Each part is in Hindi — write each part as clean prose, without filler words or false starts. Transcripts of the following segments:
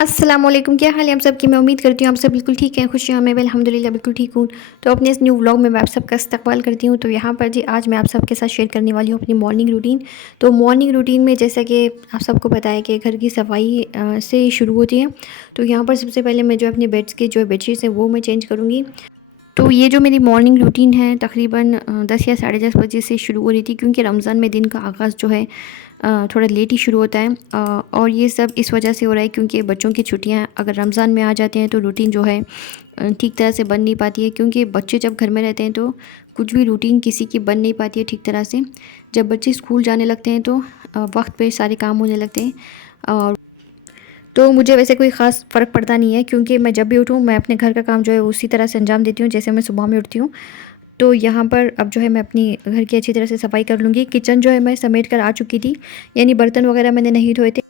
अस्सलामुअलैकुम, क्या हाल है आप सबकी। मैं उम्मीद करती हूँ आप सब बिल्कुल ठीक हैं, खुशियाँ में। मैं अल्हम्दुलिल्लाह बिल्कुल ठीक हूँ। तो अपने इस न्यू व्लॉग में मैं आप सबका इस्तकबाल करती हूँ। तो यहाँ पर जी आज मैं आप सबके साथ शेयर करने वाली हूँ अपनी मॉर्निंग रूटीन। तो मॉर्निंग रूटीन में जैसा कि आप सबको पता है कि घर की सफाई से शुरू होती है। तो यहाँ पर सबसे पहले मैं जो अपने बेड्स के जो बेडशीट्स हैं वो मैं चेंज करूँगी। तो ये जो मेरी मॉर्निंग रूटीन है तकरीबन 10 या साढ़े 10 बजे से शुरू हो रही थी, क्योंकि रमज़ान में दिन का आगाज़ जो है थोड़ा लेट ही शुरू होता है। और ये सब इस वजह से हो रहा है क्योंकि बच्चों की छुट्टियां अगर रमज़ान में आ जाते हैं तो रूटीन जो है ठीक तरह से बन नहीं पाती है, क्योंकि बच्चे जब घर में रहते हैं तो कुछ भी रूटीन किसी की बन नहीं पाती है ठीक तरह से। जब बच्चे स्कूल जाने लगते हैं तो वक्त पे सारे काम होने लगते हैं। और तो मुझे वैसे कोई ख़ास फ़र्क पड़ता नहीं है, क्योंकि मैं जब भी उठूँ मैं अपने घर का काम जो है उसी तरह से अंजाम देती हूँ जैसे मैं सुबह में उठती हूँ। तो यहाँ पर अब जो है मैं अपनी घर की अच्छी तरह से सफाई कर लूँगी। किचन जो है मैं समेट कर आ चुकी थी, यानी बर्तन वगैरह मैंने नहीं धोए थे।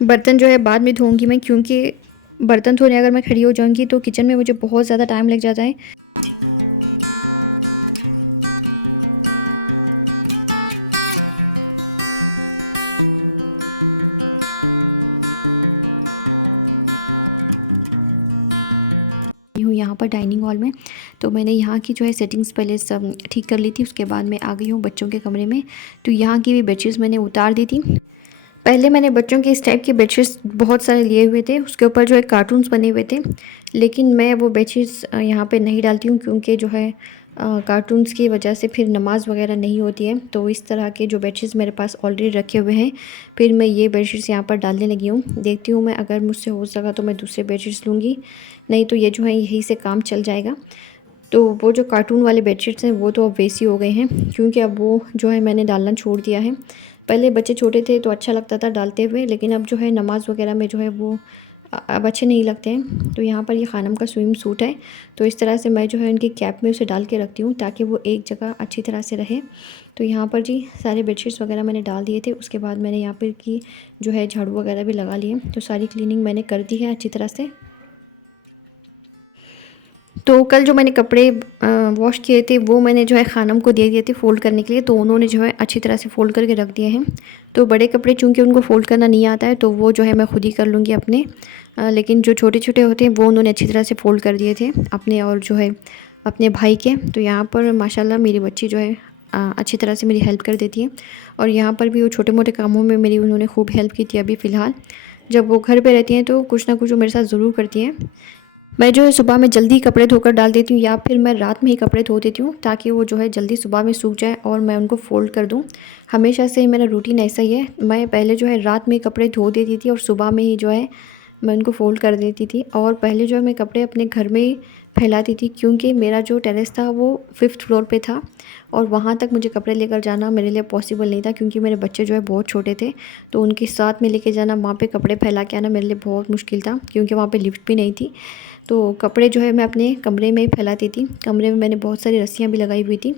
बर्तन जो है बाद में धोऊंगी मैं, क्योंकि बर्तन धोने अगर मैं खड़ी हो जाऊँगी तो किचन में मुझे बहुत ज़्यादा टाइम लग जाता है। हूँ यहाँ पर डाइनिंग हॉल में। तो मैंने यहाँ की जो है सेटिंग्स पहले सब ठीक कर ली थी, उसके बाद मैं आ गई हूँ बच्चों के कमरे में। तो यहाँ की भी बेडशीट्स मैंने उतार दी थी। पहले मैंने बच्चों के इस टाइप के बेडशीट्स बहुत सारे लिए हुए थे, उसके ऊपर जो है कार्टून्स बने हुए थे। लेकिन मैं वो बेडशीट्स यहाँ पे नहीं डालती हूँ, क्योंकि जो है कार्टून्स की वजह से फिर नमाज वगैरह नहीं होती है। तो इस तरह के जो बेडशीट्स मेरे पास ऑलरेडी रखे हुए हैं, फिर मैं ये बेडशीट्स यहाँ पर डालने लगी हूँ। देखती हूँ मैं, अगर मुझसे हो सका तो मैं दूसरे बेडशीट्स लूँगी, नहीं तो ये जो है यहीं से काम चल जाएगा। तो वो जो कार्टून वाले बेडशीट्स हैं वो तो अब वैसी हो गए हैं, क्योंकि अब वो जो है मैंने डालना छोड़ दिया है। पहले बच्चे छोटे थे तो अच्छा लगता था डालते हुए, लेकिन अब जो है नमाज़ वगैरह में जो है वो अब अच्छे नहीं लगते हैं। तो यहाँ पर ये खानम का स्विम सूट है, तो इस तरह से मैं जो है उनकी कैप में उसे डाल के रखती हूँ ताकि वो एक जगह अच्छी तरह से रहे। तो यहाँ पर जी सारे बेडशीट्स वगैरह मैंने डाल दिए थे। उसके बाद मैंने यहाँ पर की जो है झाड़ू वगैरह भी लगा लिए, तो सारी क्लीनिंग मैंने कर दी है अच्छी तरह से। तो कल जो मैंने कपड़े वॉश किए थे वो मैंने जो है खानम को दे दिए थे फ़ोल्ड करने के लिए, तो उन्होंने जो है अच्छी तरह से फ़ोल्ड करके रख दिए हैं। तो बड़े कपड़े चूँकि उनको फ़ोल्ड करना नहीं आता है तो वो जो है मैं खुद ही कर लूँगी अपने। लेकिन जो छोटे-छोटे होते हैं वो उन्होंने अच्छी तरह से फ़ोल्ड कर दिए थे अपने और जो है अपने भाई के। तो यहाँ पर माशाल्लाह मेरी बच्ची जो है अच्छी तरह से मेरी हेल्प कर देती है। और यहाँ पर भी वो छोटे-मोटे कामों में मेरी उन्होंने खूब हेल्प की थी अभी फ़िलहाल। जब वो घर पे रहती हैं तो कुछ ना कुछ वो मेरे साथ ज़रूर करती हैं। मैं जो है सुबह में जल्दी कपड़े धोकर डाल देती हूँ, या फिर मैं रात में ही कपड़े धो देती हूँ ताकि वो जो है जल्दी सुबह में सूख जाए और मैं उनको फ़ोल्ड कर दूँ। हमेशा से मेरा रूटीन ऐसा ही है। मैं पहले जो है रात में कपड़े धो देती थी और सुबह में ही जो है मैं उनको फ़ोल्ड कर देती थी। और पहले जो है मैं कपड़े अपने घर में ही फैलाती थी, क्योंकि मेरा जो टेरेस था वो 5th फ्लोर पे था और वहाँ तक मुझे कपड़े लेकर जाना मेरे लिए पॉसिबल नहीं था, क्योंकि मेरे बच्चे जो है बहुत छोटे थे। तो उनके साथ में लेके जाना, वहाँ पे कपड़े फैला के आना मेरे लिए बहुत मुश्किल था, क्योंकि वहाँ पे लिफ्ट भी नहीं थी। तो कपड़े जो है मैं अपने कमरे में ही फैलाती थी। कमरे में मैंने बहुत सारी रस्सियाँ भी लगाई हुई थी,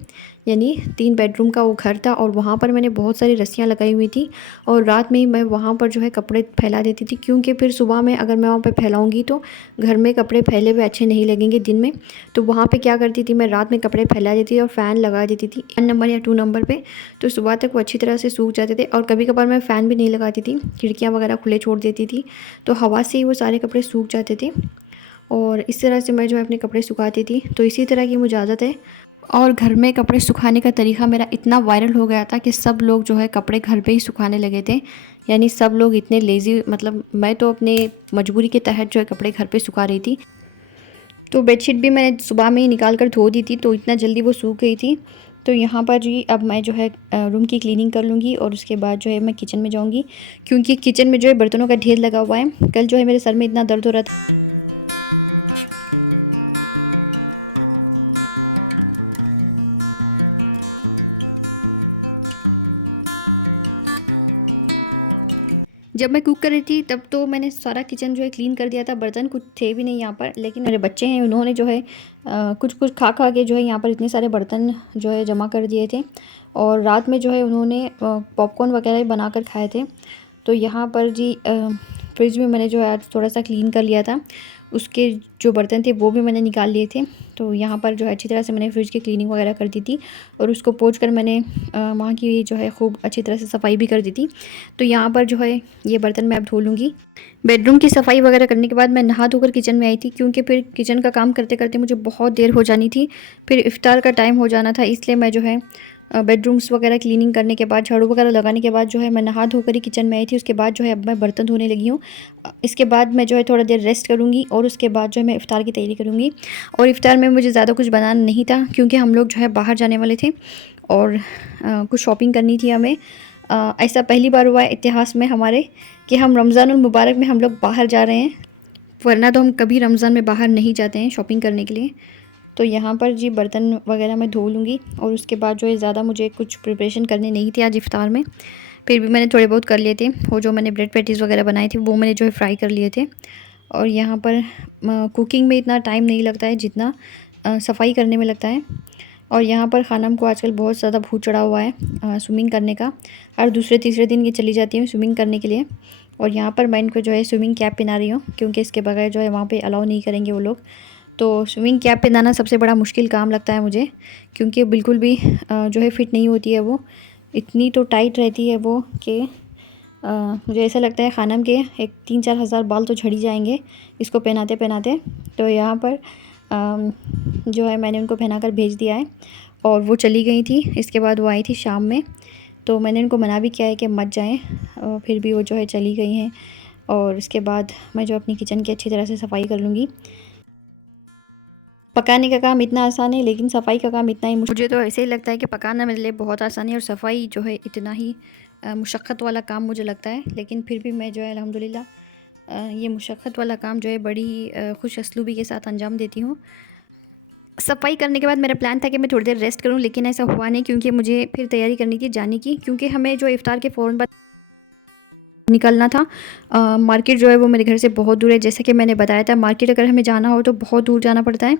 यानी 3 बेडरूम का वो घर था और वहाँ पर मैंने बहुत सारी रस्सियाँ लगाई हुई थी। और रात में ही मैं वहाँ पर जो है कपड़े फैला देती थी, क्योंकि फिर सुबह में अगर मैं वहाँ पे फैलाऊँगी तो घर में कपड़े फैले हुए अच्छे नहीं लगेंगे दिन में। तो वहाँ पे क्या करती थी, मैं रात में कपड़े फैला देती थी और फ़ैन लगा देती थी 1 नंबर या 2 नंबर पे। तो सुबह तक वो अच्छी तरह से सूख जाते थे। और कभी-कभार मैं फ़ैन भी नहीं लगाती थी, खिड़कियाँ वगैरह खुले छोड़ देती थी, तो हवा से ही वो सारे कपड़े सूख जाते थे। और इस तरह से मैं जो है अपने कपड़े सुखाती थी। तो इसी तरह की मुझे आदत है। और घर में कपड़े सुखाने का तरीका मेरा इतना वायरल हो गया था कि सब लोग जो है कपड़े घर पे ही सुखाने लगे थे। यानी सब लोग इतने लेज़ी, मतलब मैं तो अपने मजबूरी के तहत जो है कपड़े घर पे सुखा रही थी। तो बेडशीट भी मैंने सुबह में ही निकाल कर धो दी थी, तो इतना जल्दी वो सूख गई थी। तो यहाँ पर जी अब मैं जो है रूम की क्लीनिंग कर लूँगी और उसके बाद जो है मैं किचन में जाऊँगी, क्योंकि किचन में जो है बर्तनों का ढेर लगा हुआ है। कल जो है मेरे सर में इतना दर्द हो रहा था। जब मैं कुक कर रही थी तब तो मैंने सारा किचन जो है क्लीन कर दिया था, बर्तन कुछ थे भी नहीं यहाँ पर। लेकिन मेरे बच्चे हैं, उन्होंने जो है कुछ कुछ खा खा के जो है यहाँ पर इतने सारे बर्तन जो है जमा कर दिए थे। और रात में जो है उन्होंने पॉपकॉर्न वगैरह भी बना कर खाए थे। तो यहाँ पर जी फ्रिज में मैंने जो है आज थोड़ा सा क्लीन कर लिया था, उसके जो बर्तन थे वो भी मैंने निकाल लिए थे। तो यहाँ पर जो है अच्छी तरह से मैंने फ्रिज की क्लीनिंग वगैरह कर दी थी और उसको पोंछ कर मैंने वहाँ की जो है खूब अच्छी तरह से सफाई भी कर दी थी। तो यहाँ पर जो है ये बर्तन मैं अब धो लूँगी। बेडरूम की सफाई वगैरह करने के बाद मैं नहा धोकर किचन में आई थी, क्योंकि फिर किचन का काम करते करते मुझे बहुत देर हो जानी थी, फिर इफ़्तार का टाइम हो जाना था। इसलिए मैं जो है बेडरूम्स वगैरह क्लीनिंग करने के बाद, झाड़ू वगैरह लगाने के बाद जो है मैं नहा धोकर ही किचन में आई थी। उसके बाद जो है अब मैं बर्तन धोने लगी हूँ। इसके बाद मैं जो है थोड़ा देर रेस्ट करूँगी और उसके बाद जो है मैं इफ़्तार की तैयारी करूँगी। और इफ़्तार में मुझे ज़्यादा कुछ बनाना नहीं था, क्योंकि हम लोग जो है बाहर जाने वाले थे और कुछ शॉपिंग करनी थी हमें। ऐसा पहली बार हुआ है इतिहास में हमारे कि हम रमज़ानुल मुबारक में हम लोग बाहर जा रहे हैं, वरना तो हम कभी रमज़ान में बाहर नहीं जाते हैं शॉपिंग करने के लिए। तो यहाँ पर जी बर्तन वगैरह मैं धो लूँगी और उसके बाद जो है ज़्यादा मुझे कुछ प्रिपरेशन करनी नहीं थी आज इफ़्तार में। फिर भी मैंने थोड़े बहुत कर लिए थे। वो जो मैंने ब्रेड पैटीज़ वगैरह बनाए थे वो मैंने जो है फ्राई कर लिए थे। और यहाँ पर कुकिंग में इतना टाइम नहीं लगता है जितना सफाई करने में लगता है। और यहाँ पर खानम को आजकल बहुत ज़्यादा भूत चढ़ा हुआ है स्विमिंग करने का। हर दूसरे तीसरे दिन ये चली जाती है स्विमिंग करने के लिए। और यहाँ पर मैं इनको जो है स्विमिंग कैप पहना रही हूँ, क्योंकि इसके बगैर जो है वहाँ पे अलाउ नहीं करेंगे वो लोग। तो स्विमिंग कैप पहनाना सबसे बड़ा मुश्किल काम लगता है मुझे, क्योंकि बिल्कुल भी जो है फ़िट नहीं होती है वो। इतनी तो टाइट रहती है वो कि मुझे ऐसा लगता है खानम के एक 3-4 हज़ार बाल तो झड़ ही जाएंगे इसको पहनाते पहनाते। तो यहाँ पर जो है मैंने उनको पहना कर भेज दिया है और वो चली गई थी। इसके बाद वो आई थी शाम में, तो मैंने उनको मना भी किया है कि मत जाएं, फिर भी वो जो है चली गई हैं। और इसके बाद मैं जो अपनी किचन की अच्छी तरह से सफाई कर लूँगी। पकाने का काम इतना आसान है, लेकिन सफाई का काम इतना ही मुझे तो ऐसे ही लगता है कि पकाना मेरे लिए बहुत आसान है और सफाई जो है इतना ही मुशक्क़त वाला काम मुझे लगता है। लेकिन फिर भी मैं जो है अल्हम्दुलिल्लाह ये मुशक्क़त वाला काम जो है बड़ी ही खुश असलूबी के साथ अंजाम देती हूँ। सफाई करने के बाद मेरा प्लान था कि मैं थोड़ी देर रेस्ट करूं, लेकिन ऐसा हुआ नहीं, क्योंकि मुझे फिर तैयारी करनी थी जाने की, क्योंकि हमें जो इफ़्तार के फ़ौरन बाद निकलना था। मार्केट जो है वो मेरे घर से बहुत दूर है। जैसे कि मैंने बताया था, मार्केट अगर हमें जाना हो तो बहुत दूर जाना पड़ता है।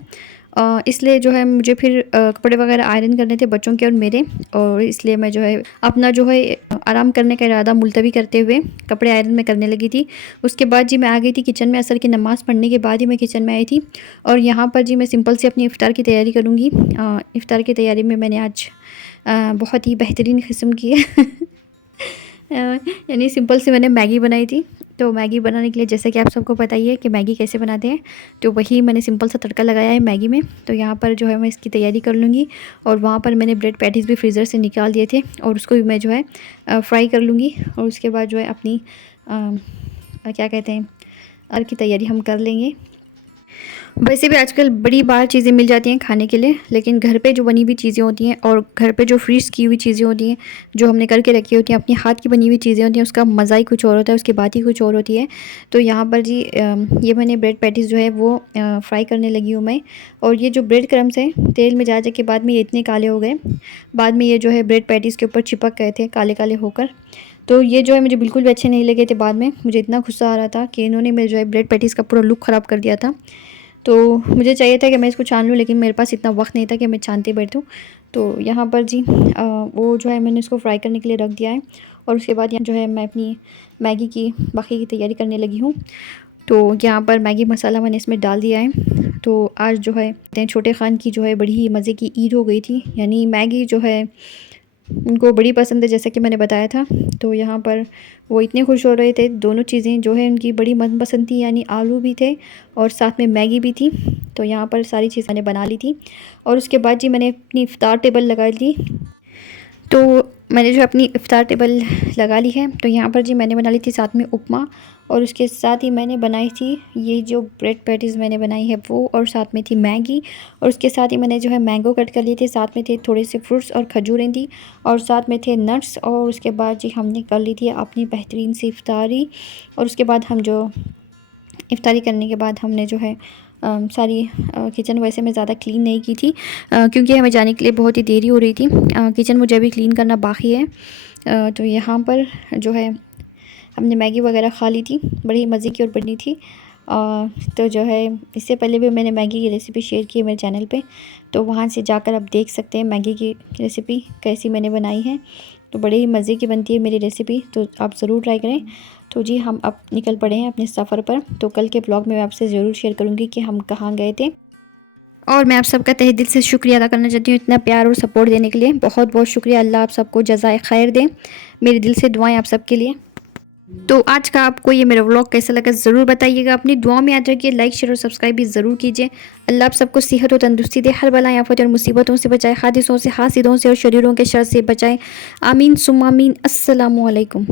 इसलिए जो है मुझे फिर कपड़े वगैरह आयरन करने थे बच्चों के और मेरे, और इसलिए मैं जो है अपना जो है आराम करने का इरादा मुलतवी करते हुए कपड़े आयरन में करने लगी थी। उसके बाद जी मैं आ गई थी किचन में। असर की नमाज़ पढ़ने के बाद ही मैं किचन में आई थी। और यहाँ पर जी मैं सिंपल से अपनी इफ़्तार की तैयारी करूँगी। इफ़्तार की तैयारी में मैंने आज बहुत ही बेहतरीन किस्म की यानी सिंपल से मैंने मैगी बनाई थी। तो मैगी बनाने के लिए, जैसे कि आप सबको पता ही है कि मैगी कैसे बनाते हैं, तो वही मैंने सिंपल सा तड़का लगाया है मैगी में। तो यहाँ पर जो है मैं इसकी तैयारी कर लूँगी। और वहाँ पर मैंने ब्रेड पैटीज़ भी फ्रीज़र से निकाल दिए थे और उसको भी मैं जो है फ्राई कर लूँगी। और उसके बाद जो है अपनी क्या कहते हैं और की तैयारी हम कर लेंगे। वैसे भी आजकल बड़ी बार चीज़ें मिल जाती हैं खाने के लिए, लेकिन घर पे जो बनी हुई चीज़ें होती हैं और घर पे जो फ्रीज़ की हुई चीज़ें होती हैं, जो हमने करके रखी होती हैं, अपने हाथ की बनी हुई चीज़ें होती हैं, उसका मज़ा ही कुछ और होता है, उसकी बात ही कुछ और होती है। तो यहाँ पर जी ये मैंने ब्रेड पैटीज़ जो है वो फ्राई करने लगी हूँ मैं। और ये जो ब्रेड क्रम्स हैं तेल में जा के बाद में ये इतने काले हो गए, बाद में ये जो है ब्रेड पैटीज़ के ऊपर चिपक गए थे काले काले होकर। तो ये जो है मुझे बिल्कुल भी अच्छे नहीं लगे थे। बाद में मुझे इतना गुस्सा आ रहा था कि इन्होंने मेरे जो है ब्रेड पैटीज़ का पूरा लुक ख़राब कर दिया था। तो मुझे चाहिए था कि मैं इसको छान लूँ, लेकिन मेरे पास इतना वक्त नहीं था कि मैं छानते बैठूँ। तो यहाँ पर जी वो जो है मैंने इसको फ्राई करने के लिए रख दिया है। और उसके बाद यहाँ जो है मैं अपनी मैगी की बाकी की तैयारी करने लगी हूँ। तो यहाँ पर मैगी मसाला मैंने इसमें डाल दिया है। तो आज जो है छोटे ख़ान की जो है बड़ी ही मज़े की ईद हो गई थी, यानी मैगी जो है उनको बड़ी पसंद है, जैसा कि मैंने बताया था। तो यहाँ पर वो इतने खुश हो रहे थे, दोनों चीज़ें जो है उनकी बड़ी मनपसंद थी, यानी आलू भी थे और साथ में मैगी भी थी। तो यहाँ पर सारी चीज़ें मैंने बना ली थी। और उसके बाद जी मैंने अपनी इफ़्तार टेबल लगा ली। तो मैंने जो अपनी इफ़्तार टेबल लगा ली है, तो यहाँ पर जी मैंने बना ली थी साथ में उपमा, और उसके साथ ही मैंने बनाई थी ये जो ब्रेड पैटीज़ मैंने बनाई है वो, और साथ में थी मैगी। और उसके साथ ही मैंने जो है मैंगो कट कर लिए थे, साथ में थे थोड़े से फ्रूट्स और खजूरें थी, और साथ में थे नट्स। और उसके बाद जी हमने कर ली थी अपनी बेहतरीन सी इफ़्तारी। और उसके बाद हम जो इफ़्तारी करने के बाद हमने जो है सारी किचन वैसे मैं ज़्यादा क्लीन नहीं की थी, क्योंकि हमें जाने के लिए बहुत ही देरी हो रही थी। किचन मुझे अभी क्लीन करना बाकी है। तो यहाँ पर जो है हमने मैगी वगैरह खा ली थी, बड़ी मज़े की और बनी थी। तो जो है इससे पहले भी मैंने मैगी की रेसिपी शेयर की है मेरे चैनल पे, तो वहाँ से जाकर आप देख सकते हैं मैगी की रेसिपी कैसी मैंने बनाई है। तो बड़े ही मज़े की बनती है मेरी रेसिपी, तो आप ज़रूर ट्राई करें। तो जी हम अब निकल पड़े हैं अपने सफ़र पर। तो कल के ब्लॉग में मैं आपसे ज़रूर शेयर करूँगी कि हम कहाँ गए थे। और मैं आप सबका तहे दिल से शुक्रिया अदा करना चाहती हूँ इतना प्यार और सपोर्ट देने के लिए। बहुत बहुत शुक्रिया। अल्लाह आप सबको जज़ाए खैर दे। मेरे दिल से दुआएं आप सबके लिए। तो आज का आपको ये मेरा व्लॉग कैसा लगा ज़रूर बताइएगा। अपनी दुआओं में याद रखिए। लाइक शेयर और सब्सक्राइब भी ज़रूर कीजिए। अल्लाह आप सबको सेहत और तंदुरुस्ती दे। हर बलाएं आफत और मुसीबतों से बचाए। हादिसों से, हासिदों से और शरीरों के शर से बचाए। आमीन सुम्मा आमीन। अस्सलामु अलैकुम।